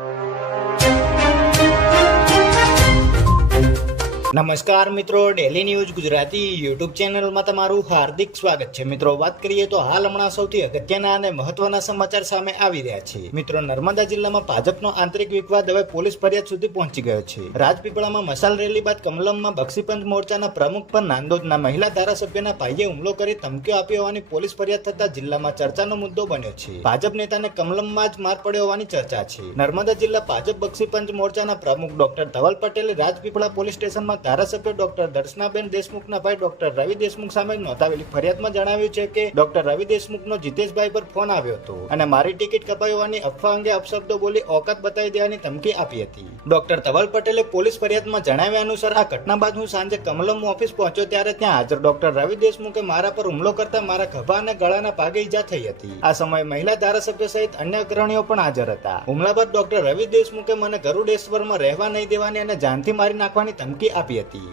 you. નમસ્કાર મિત્રો daily news Gujarati YouTube ચેનલમાં તમારું હાર્દિક સ્વાગત છે. મિત્રો, વાત કરીએ તો હાલ હમણાં સૌથી અગત્યના અને મહત્વના સમાચાર સામે આવી રહ્યા છે. મિત્રો, નર્મદા જિલ્લામાં ભાજપનો આંતરિક વિવાદ હવે પોલીસ ફરિયાદ સુધી પહોંચી ગયો છે. રાજપીપળામાં મસાલ રેલી બાદ કમલમમાં બક્ષીપંચ મોરચાના પ્રમુખ પર નાંદોદના મહિલા ધારાસભ્યના ભાઈએ હુમલો કરી ધમકીઓ આપી હોવાની પોલીસ ફરિયાદ થતા જિલ્લામાં ચર્ચાનો મુદ્દો બન્યો છે. ભાજપ નેતાને કમલમમાં જ માર પડ્યો હોવાની ચર્ચા છે. નર્મદા જિલ્લા ભાજપ બક્ષીપંચ મોરચાના પ્રમુખ ડોક્ટર ધવલ પટેલે રાજપીપળા પોલીસ સ્ટેશનમાં ધારાસભ્ય ડોક્ટર દર્શનાબેન દેશમુખના ભાઈ ડોક્ટર રવિ દેશમુખ સામે નોંધાવેલી ફરિયાદમાં જણાવ્યું છે કે ડોક્ટર રવિ દેશમુખનો જીતેશભાઈ પર ફોન આવ્યો હતો અને મારી ટિકિટ કપાઈ હોવાની અફવા અંગે અપશબ્દો બોલી ઓકાત બતાવી દેવાની ધમકી આપી હતી. ડોક્ટર ધવલ પટેલે પોલીસ ફરિયાદમાં જણાવ્યા અનુસાર આ ઘટના બાદ હું સાંજે કમલમ ઓફિસ પહોંચ્યો ત્યારે ત્યાં હાજર ડોક્ટર રવિ દેશમુખે મારા પર હુમલો કરતા મારા ખભા અને ગળાના ભાગે ઈજા થઈ હતી. આ સમયે મહિલા ધારાસભ્ય સહિત અન્ય અગ્રણીઓ પણ હાજર હતા. હુમલા બાદ ડોક્ટર રવિ દેશમુખે મને ગરુડેશ્વરમાં રહેવા નહીં દેવાની અને જાનથી મારી નાખવાની ધમકી આપી હતી